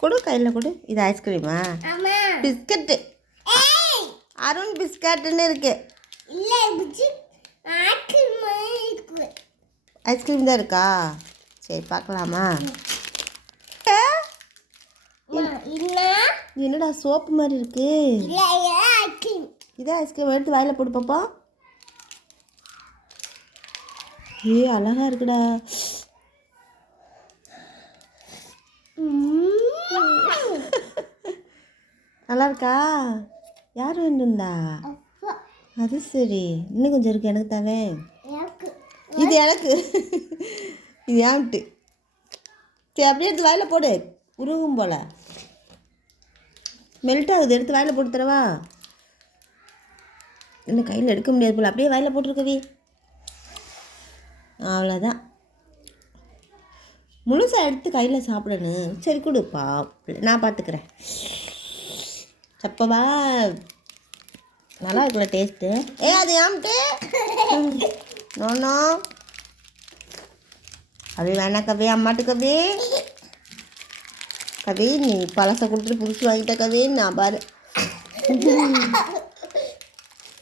கொடு கையில் கொடு. இது ஐஸ்கிரீமா? பிஸ்கட்டு. அருண் பிஸ்கட்டுன்னு இருக்கு. ஐஸ்கிரீம் தான் இருக்கா? சரி பார்க்கலாமா? என்னடா சோப்பு மாதிரி இருக்கு? இதான் ஐஸ்கிரீம். எடுத்து வாயில் போட்டு பாப்பா. அழகா இருக்குடா. நல்லா இருக்கா? யார் வேண்டுந்தா? அது சரி. இன்னும் கொஞ்சம் இருக்கு. எனக்கு தாவே. இது எனக்கு. இது ஏன்ட்டு. சரி அப்படியே எடுத்து வாயில் போடு. உருகும் போல மெல்ட் ஆகுது. எடுத்து வாயில் போட்டு தரவா? இன்னும் கையில் எடுக்க முடியாது போல். அப்படியே வாயில் போட்டுருக்கவி. அவ்வளோதான். முழுசாக எடுத்து கையில் சாப்பிடணும். சரி கொடுப்பா, நான் பார்த்துக்கிறேன். சப்பவா நல்லா இருக்குல்ல டேஸ்ட்டு? அது ஏன்ட்டு நோனோ கவி வேணா கவி. அம்மாட்டு கவி. கவி நீ பழசை கொடுத்துட்டு புதுசு வாங்கிட்ட கவி. நான் பாரு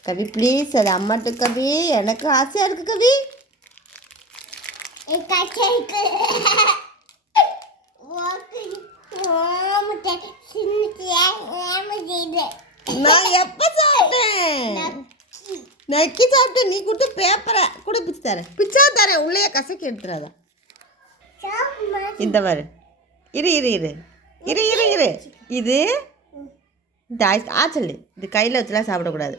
கவி ப்ளீஸ். அது அம்மாட்டு கவி. எனக்கு ஆசையாக இருக்குது கவி. நான் எப்போ சாப்பிட்டேன்? நக்கி சாப்பிட்டேன். நீ கொடுத்து பேப்பரை கூட பிச்சு தரேன். பிச்சா தரேன். உள்ளே கசக்கி எடுத்துறாத. இந்த மாதிரி இரு இரு இரு இரு இரு இரு இது இந்த ஆச்சல். இது கையில் வச்சுலாம் சாப்பிடக்கூடாது.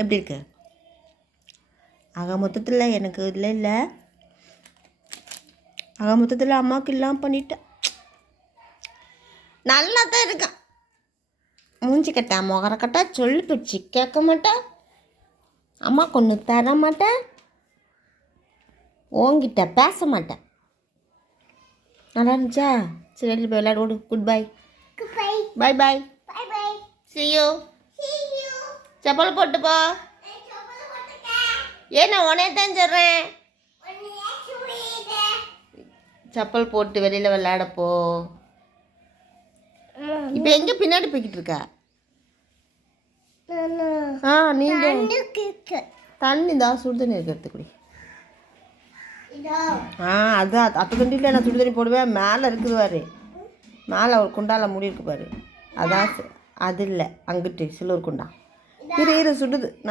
எப்படி இருக்கு? ஆக மொத்தத்தில் எனக்கு இல்லை இல்லை. ஆக மொத்தத்தில் அம்மாவுக்கு இல்லாமல் பண்ணிட்டேன். நல்லா தான் இருக்கான். மூஞ்சி கட்டா முகர கட்டா சொல்லி பிடிச்சி கேட்க மாட்டேன். அம்மா கொண்டு தர மாட்டேன். உங்ககிட்ட பேச மாட்டேன். நல்லா இருந்துச்சா? சரி வெளியில் போய் விளையாடு. Good bye. Bye bye. see you. Chappal போட்டு போ. ஏன் நான் உடனே தான் சொல்கிறேன். செப்பல் போட்டு வெளியில் விளையாடப்போ. இப்போ எங்கே பின்னாடி போய்கிட்டு இருக்க? நீங்கள் தண்ணி தான் சுடு தண்ணி இருக்கிறதுக்குடி. அதான் அத்தை தண்டியில் நான் சுடு தண்ணி போடுவேன். மேலே இருக்குது பாரு. மேலே ஒரு குண்டால மூடி இருக்கு பாரு. அதான் அது இல்லை. அங்கிட்டு சிலூர் குண்டா. இரு சுடுது.